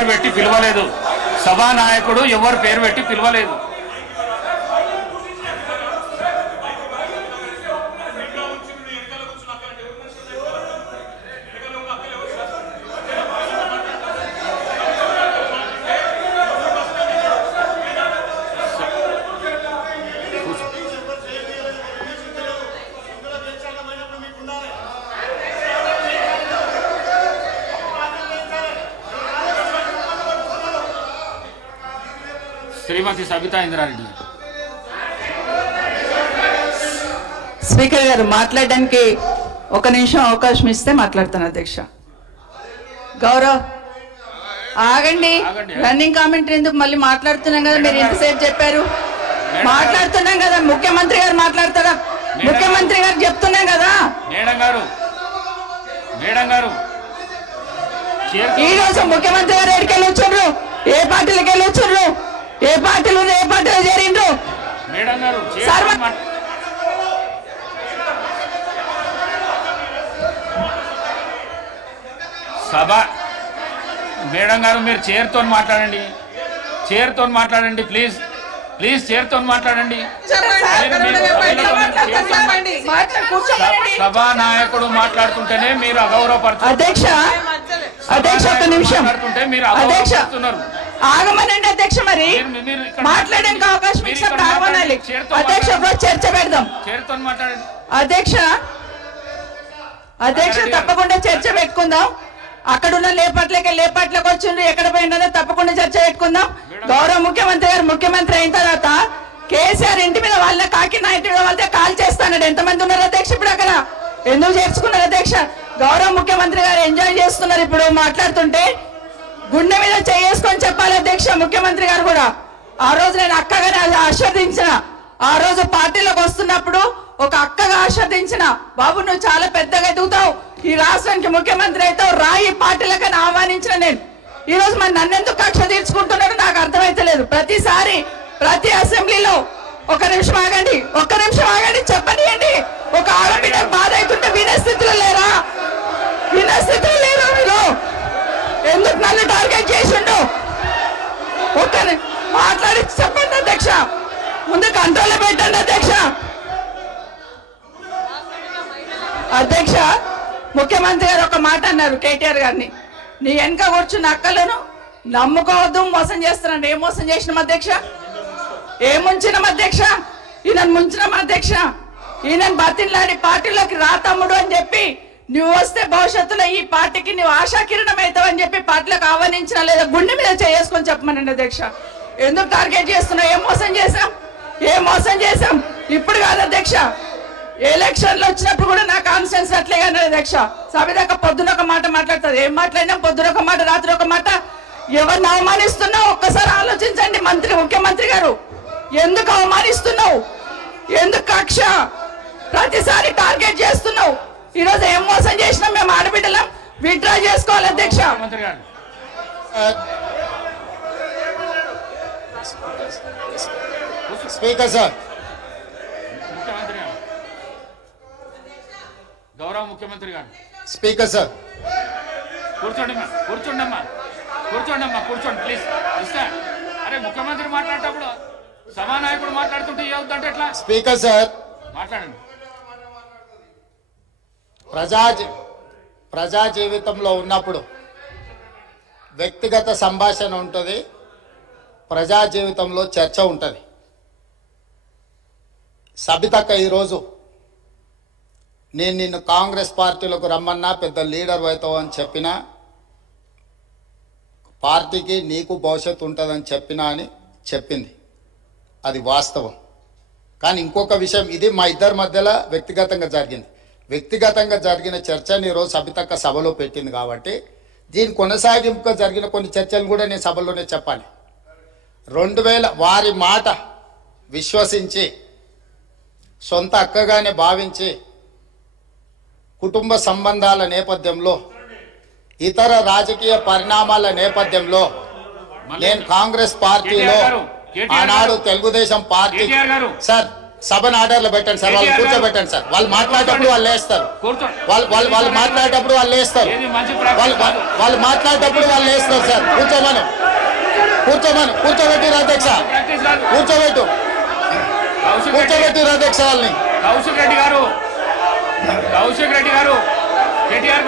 పేరు పెట్టి పిలవలేదు. సభానాయకుడు ఎవరు పేరు పెట్టి పిలవలేదు. శ్రీమతి సబితా ఇంద్రారెడ్డి. స్పీకర్ గారు మాట్లాడడానికి ఒక నిమిషం అవకాశం ఇస్తే మాట్లాడతాను అధ్యక్ష. గౌరవ్ ఆగండి. రన్నింగ్ కామెంటరీ ఎందుకు? మళ్ళీ మాట్లాడుతున్నాం కదా, మీరు ఎంతసేపు చెప్పారు? మాట్లాడుతున్నాం కదా, ముఖ్యమంత్రి గారు మాట్లాడతారా? ముఖ్యమంత్రి గారు చెప్తున్నాం కదా. మేడం గారు ఈ రోజు ముఖ్యమంత్రి గారు ఎక్కడికి వెళ్ళి వచ్చారు? ఏ పార్టీలకు వెళ్ళి వచ్చారు? ఏ పార్టీలు చేరిండ్రు? సభ మేడం గారు మీరు చైర్తో మాట్లాడండి. చైర్తో మాట్లాడండి ప్లీజ్. ప్లీజ్ చైర్తో మాట్లాడండి. సభానాయకుడు మాట్లాడుతుంటేనే మీరు అగౌరవపడుతున్నారు. అధ్యక్ష ఒక నిమిషం మీరు అగౌరవపడుతున్నారు. ఆగమనండి అధ్యక్ష. మరి మాట్లాడడానికి అవకాశం ఇచ్చినప్పుడు ఆగమనాలి అధ్యక్ష. చర్చ పెడదాం. చైర్తో మాట్లాడండి అధ్యక్ష. తప్పకుండా చర్చ పెట్టుకుందాం. అక్కడున్న లేపట్లకు వచ్చిండ్రు, ఎక్కడ పోయిందో తప్పకుండా చర్చ పెట్టుకుందాం. గౌరవ ముఖ్యమంత్రి అయిన తర్వాత కేసీఆర్ ఇంటి మీద వాళ్ళ కాకినా ఇంటి మీద వాళ్ళతో కాల్ చేస్తాడు. ఎంతమంది ఉన్నారు అధ్యక్ష ఇప్పుడు అక్కడ? ఎందుకు చేర్చుకున్నారు అధ్యక్ష? గౌరవ ముఖ్యమంత్రి గారు ఎంజాయ్ చేస్తున్నారు. ఇప్పుడు మాట్లాడుతుంటే గుండె మీద చేసుకొని చెప్పాలి అధ్యక్ష. ముఖ్యమంత్రి గారు కూడా ఆ రోజు నేను అక్కగా ఆశీర్వదించిన, ఆ రోజు పార్టీలోకి వస్తున్నప్పుడు ఒక అక్కగా ఆశీర్వదించిన, బాబు నువ్వు చాలా పెద్దగా ఎదుగుతావు, ఈ రాష్ట్రానికి ముఖ్యమంత్రి అవుతావు, రాయి పార్టీలకని ఆహ్వానించిన నేను. ఈ రోజు మరి నన్నెందుకు కక్ష తీర్చుకుంటున్నారో నాకు అర్థమైతలేదు. ప్రతిసారి ప్రతి అసెంబ్లీలో ఒక్క నిమిషం ఆగండి చెప్పనియండి. ఒక ఆడబిడ్డ బాధ అవుతుంటే వినే స్థితిలో లేరా? మీరు ఎందుకు నన్ను టార్గెట్ చేసిండు? మాట్లాడి చెప్పండి అధ్యక్ష. ముందు కంట్రోల్లో పెట్టండి అధ్యక్ష. ముఖ్యమంత్రి గారు ఒక మాట అన్నారు కేటీఆర్ గారిని, నీ వెనక కూర్చున్న అక్కలను నమ్ముకోవద్దు, మోసం చేస్తున్నాడు. ఏం మోసం చేసినాం అధ్యక్ష? ఏం ముంచినాం అధ్యక్ష? ఈయనను ముంచినాం అధ్యక్ష. ఈయనను బతిలాడి పార్టీలోకి రా తమ్ముడు అని చెప్పి, నువ్వు వస్తే భవిష్యత్తులో ఈ పార్టీకి నువ్వు ఆశాకిరణం అవుతావు అని చెప్పి పార్టీలకు ఆహ్వానించినా లేదా గుండె మీద చేసుకొని చెప్పమనండి అధ్యక్ష. ఎందుకు టార్గెట్ చేస్తున్నావు? ఏం మోసం చేశాం? ఇప్పుడు కాదు అధ్యక్ష, ఎలక్షన్లు వచ్చినప్పుడు కూడా నా కాన్ఫిడెన్స్ అట్లే అన్నారు అధ్యక్ష. సభ పొద్దున ఒక మాట మాట్లాడుతుంది. ఏం మాట్లాడినా పొద్దున ఒక మాట, రాత్రి ఒక మాట. ఎవరిని అవమానిస్తున్నావు ఒక్కసారి ఆలోచించండి ముఖ్యమంత్రి గారు. ఎందుకు అవమానిస్తున్నావు? ఎందుకు కక్ష? ప్రతిసారి టార్గెట్ చేస్తున్నావు. ఈ రోజు ఏం మోసం చేసినాం? మేము ఆడబిడ్డలం విత్డ్రా చేసుకోవాలి అధ్యక్ష. స్పీకర్ సార్, గౌరవ ముఖ్యమంత్రి గారు. స్పీకర్ సార్ కూర్చోండి ప్లీజ్. అరే ముఖ్యమంత్రి మాట్లాడేటప్పుడు సభానాయకుడు మాట్లాడుతుంటే ఏమవుతుంటే ఎట్లా? స్పీకర్ సార్ మాట్లాడండి. ప్రజా జీవితంలో ఉన్నప్పుడు వ్యక్తిగత సంభాషణ ఉంటుంది, ప్రజా జీవితంలో చర్చ ఉంటుంది. సబితక్క ఈరోజు నేను నిన్ను కాంగ్రెస్ పార్టీలోకి రమ్మన్నా, పెద్ద లీడర్ అవుతావు అని చెప్పినా, పార్టీకి నీకు భవిష్యత్తు ఉంటుందని చెప్పినా అని చెప్పింది. అది వాస్తవం. కానీ ఇంకొక విషయం, ఇది మా ఇద్దరి మధ్యలో వ్యక్తిగతంగా జరిగింది. వ్యక్తిగతంగా జరిగిన చర్చని ఈరోజు సబితక్క సభలో పెట్టింది కాబట్టి దీని కొనసాగింపుగా జరిగిన కొన్ని చర్చలు కూడా నేను సభలోనే చెప్పాలి. 2000 వారి మాట విశ్వసించి సొంత అక్కగానే భావించి కుటుంబ సంబంధాల నేపథ్యంలో, ఇతర రాజకీయ పరిణామాల నేపథ్యంలో నేను కాంగ్రెస్ పార్టీలో, ఆనాడు తెలుగుదేశం పార్టీ సార్ సభను ఆర్డర్లో పెట్టండి సార్, వాళ్ళు కూర్చోబెట్టండి సార్. వాళ్ళు మాట్లాడేటప్పుడు వాళ్ళు లేస్తారు, వాళ్ళు మాట్లాడేటప్పుడు వాళ్ళు లేస్తారు, వాళ్ళు మాట్లాడేటప్పుడు వాళ్ళు లేస్తారు సార్. కూర్చోబెట్టిరు అధ్యక్ష, కూర్చోబెట్టిరు అధ్యక్ష వాళ్ళని. కౌశిక్ రెడ్డి గారు కేటీఆర్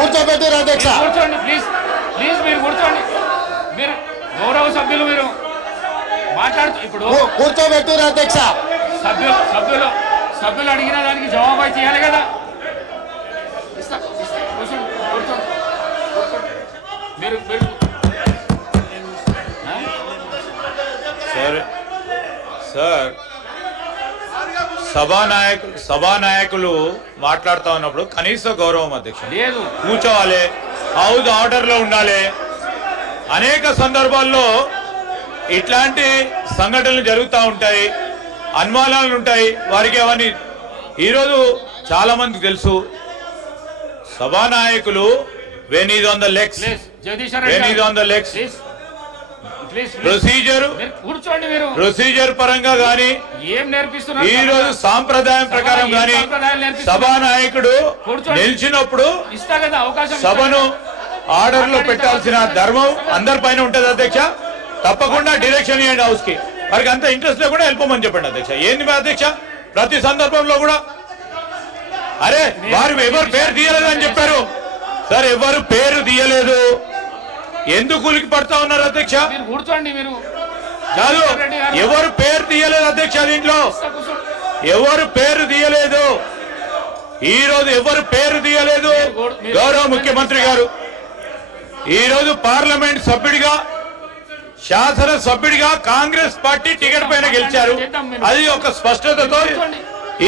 కూర్చోబెట్టిరు అధ్యక్ష. కూర్చోండి ప్లీజ్, మీరు కూర్చోండి. మీరు గౌరవ సభ్యులు, మీరు మాట్లాడుతూ ఇప్పుడు కూర్చోబెట్టిరు అధ్యక్ష. సభ్యులు అడిగిన దానికి జవాబు అయితే చేయాలి కదా. మీరు సార్ సభానాయకులు మాట్లాడుతూ ఉన్నప్పుడు కనీస గౌరవం అధ్యక్ష లేదు, కూర్చోవాలి, హౌస్ ఆర్డర్ లో ఉండాలి. అనేక సందర్భాల్లో ఇట్లాంటి సంఘటనలు జరుగుతూ ఉంటాయి, అనుమానాలు ఉంటాయి వారికి. అవన్నీ ఈరోజు చాలా మందికి తెలుసు. సభానాయకులు when is on the legs, procedure పరంగా గానీ ఏం నేర్పిస్తున్నారు ఈ రోజు సాంప్రదాయం ప్రకారం గానీ సభానాయకుడు నిలిచినప్పుడు సభను ఆర్డర్ లో పెట్టాల్సిన ధర్మం అందరిపైన ఉంటది అధ్యక్ష. తప్పకుండా డైరెక్షన్ ఇవ్వండి హౌస్ కి. వారికి అంత ఇంట్రెస్ట్ లో కూడా వెళ్ళిపోమని చెప్పండి అధ్యక్ష. ఏంది అధ్యక్ష ప్రతి సందర్భంలో కూడా అరే వారు ఎవరు పేరు తీయలేదు అని చెప్పారు సార్, ఎవరు పేరు తీయలేదు, ఎందుకు ఉలికి పడతా ఉన్నారు అధ్యక్ష? కూర్చోండి. మీరు కాదు, ఎవరు పేరు తీయలేదు అధ్యక్ష, దీంట్లో ఎవరు పేరు తీయలేదు. ఈ రోజు ఎవరు పేరు తీయలేదు. గౌరవ ముఖ్యమంత్రి గారు ఈ రోజు పార్లమెంట్ సభ్యుడిగా, శాసన సభ్యుడిగా కాంగ్రెస్ పార్టీ టికెట్ పైన గెలిచారు. అది ఒక స్పష్టతతో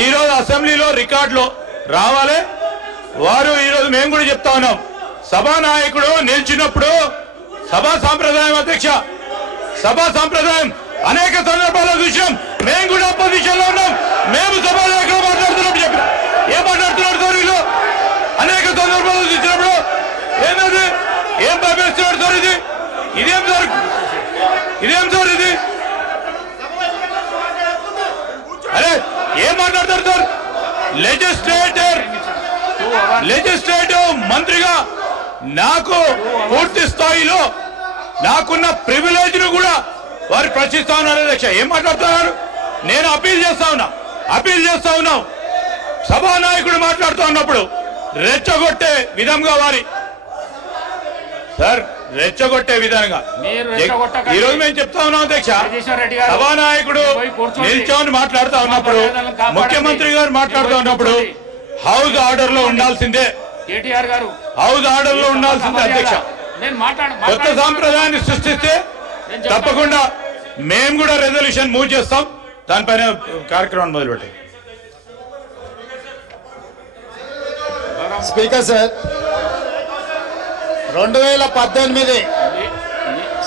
ఈ రోజు అసెంబ్లీలో రికార్డులో రావాలి. వారు ఈ రోజు మేము కూడా చెప్తా ఉన్నాం, సభానాయకుడు నిలిచినప్పుడు సభా సాంప్రదాయం అధ్యక్ష, సభా సాంప్రదాయం అనేక సందర్భాల్లో చూసాం. మేము కూడా అపోజిషన్ లో ఉన్నాం, మేము సభానాయకులు మాట్లాడుతున్నప్పుడు చెప్పిన ఏం మాట్లాడుతున్నారు సార్ వీళ్ళు? అనేక సందర్భాల్లో చూసినప్పుడు ఏంటది, ఏం భయపేస్తున్నాడు సార్? ఇదేం సార్ ఇది? అరే ఏం మాట్లాడతారు సార్? లెజిస్లేటివ్ మంత్రిగా నాకు పూర్తి స్థాయిలో నాకున్న ప్రివిలేజ్ ను కూడా వారు ప్రశ్నిస్తా ఉన్నారు అధ్యక్ష. ఏం మాట్లాడుతున్నారు? నేను అపీల్ చేస్తా ఉన్నాం. సభానాయకుడు మాట్లాడుతూ ఉన్నప్పుడు రెచ్చగొట్టే విధంగా రెచ్చగొట్టే విధంగా ఈ రోజు మేము చెప్తా ఉన్నాం అధ్యక్ష. సభానాయకుడు నిల్చొని మాట్లాడుతూ ఉన్నప్పుడు, ముఖ్యమంత్రి గారు మాట్లాడుతూ ఉన్నప్పుడు హౌస్ ఆర్డర్ లో ఉండాల్సిందే, కేటీఆర్ గారు హౌస్ ఆర్డర్ లో ఉండాల్సిందే అధ్యక్ష. కొత్త సాంప్రదాయాన్ని సృష్టిస్తే తప్పకుండా మేము కూడా రెజల్యూషన్ మూవ్ చేస్తాం. దానిపైన కార్యక్రమాన్ని మొదలుపెట్టాం. స్పీకర్ సార్, 2018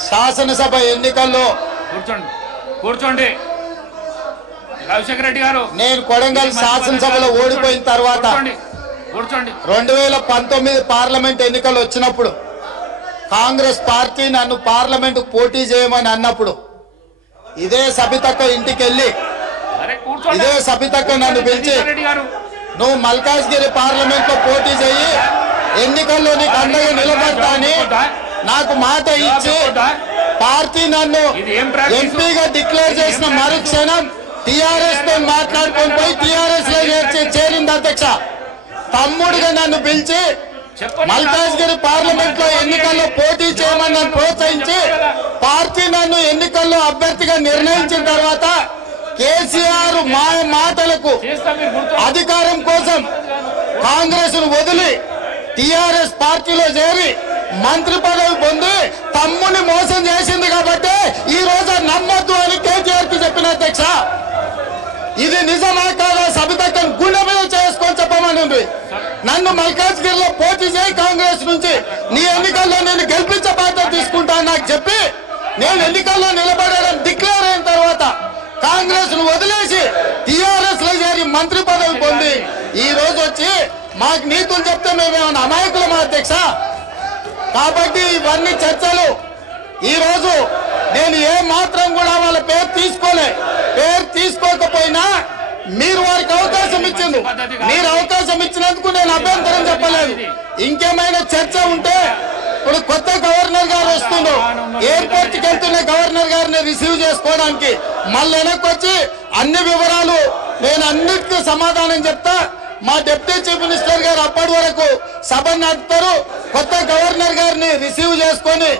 శాసనసభ ఎన్నికల్లో కూర్చోండి రాజశేఖర రెడ్డి గారు, నేను కొడంగల్ శాసనసభలో ఓడిపోయిన తర్వాత 2019 పార్లమెంట్ ఎన్నికలు వచ్చినప్పుడు కాంగ్రెస్ పార్టీ నన్ను పార్లమెంట్ పోటీ చేయమని అన్నప్పుడు ఇదే సబితక్క ఇంటికి వెళ్ళి ఇదే సబితక్క నన్ను పిలిచి నువ్వు మల్కాజ్గిరి పార్లమెంట్ లో పోటీ చేయి, ఎన్నికల్లో నీకు అండగా నిలబడతా అని నాకు మాట ఇచ్చి పార్టీ నన్ను ఎంపీగా డిక్లేర్ చేసిన మరుక్షణం టిఆర్ఎస్ తో మాట్లాడుకొని పోయి టిఆర్ఎస్ లో చేరింది అధ్యక్ష. తమ్ముడిగా నన్ను పిలిచి మల్కాజ్గిరి పార్లమెంట్ లో ఎన్నికల్లో పోటీ చేయమని నన్ను ప్రోత్సహించి పార్టీ నన్ను ఎన్నికల్లో అభ్యర్థిగా నిర్ణయించిన తర్వాత కేసీఆర్ మాటలకు అధికారం కోసం కాంగ్రెస్ ను వదిలి టిఆర్ఎస్ పార్టీలో చేరి మంత్రి పదవి పొంది తమ్ముని మోసం చేసింది కాబట్టి ఈ రోజు నమ్మొద్దు అని కేటీఆర్ కి చెప్పిన అధ్యక్ష. ఇది నిజమా కాదా సబితక్కను గుండె మీద చేసుకొని చెప్పమని ఉంది. నన్ను మల్కాజ్గిరిలో పోటీ చేయి కాంగ్రెస్ నుంచి, నీ ఎన్నికల్లో నేను గెలిపించే బాధ్యత తీసుకుంటా నాకు చెప్పి నేను ఎన్నికల్లో నిలబడడం డిక్లేర్ అయిన తర్వాత కాంగ్రెస్ ను వదిలేసి టిఆర్ఎస్ లో చేరి మంత్రి పదవి పొంది ఈ రోజు వచ్చి మాకు నీతులు చెప్తే మేమేమన్నా అమాయకులమా అధ్యక్ష? కాబట్టి ఇవన్నీ చర్చలు ఈ రోజు నేను నేను ఏ మాత్రం కూడా వాళ్ళ పేరు తీసుకోలే. పేరు తీసుకోకపోయినా మీరు వారికి అవకాశం ఇచ్చింది. మీరు అవకాశం ఇచ్చినందుకు నేను అభ్యంతరం చెప్పలేదు. ఇంకేమైనా చర్చ ఉంటే ఇప్పుడు కొత్త గవర్నర్ గారు వస్తున్నారు, ఎయిర్పోర్ట్ కి వెళ్తున్న గవర్నర్ గారిని రిసీవ్ చేసుకోవడానికి మళ్ళీ వెనక్కి వచ్చి అన్ని వివరాలు నేను అన్నిటికీ సమాధానం చెప్తా. మా డిప్యూటీ చీఫ్ మినిస్టర్ గారు అప్పటి వరకు సభ నడుపుతారు. కొత్త గవర్నర్ గారిని రిసీవ్ చేసుకొని